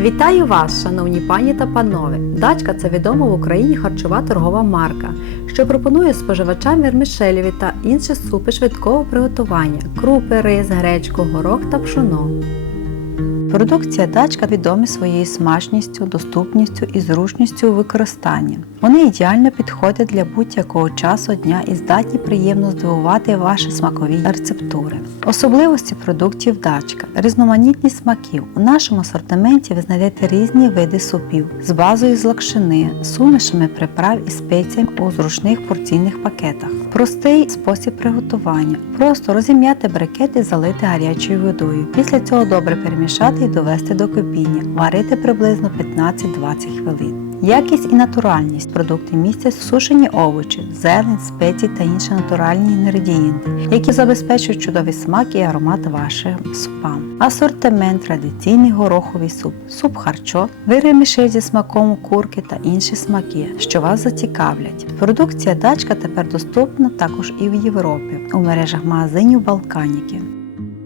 Вітаю вас, шановні пані та панове! Дачка це відома в Україні харчова торгова марка, що пропонує споживачам вермішелєві та інші супи швидкого приготування, крупи, рис, гречку, горох та пшоно. Продукція дачка відомі своєю смачністю, доступністю і зручністю у використанні. Вони ідеально підходять для будь-якого часу дня і здатні приємно здивувати ваші смакові рецептури. Особливості продуктів дачка, різноманітність смаків. У нашому асортименті ви знайдете різні види супів з базою з лакшини, сумішами приправ і спеціями у зручних порційних пакетах. Простий спосіб приготування. Просто розім'яти брикет і залити гарячою водою. Після цього добре перемішати і довести до кипіння. Варити приблизно 15-20 хвилин. Якість і натуральність продукти містять сушені овочі, зелень, спеції та інші натуральні інгредієнти, які забезпечують чудовий смак і аромат вашим супам. Асортимент традиційний гороховий суп, суп харчо, виреміши зі смаком курки та інші смаки, що вас зацікавлять. Продукція дачка тепер доступна також і в Європі у мережах магазинів Балканіки.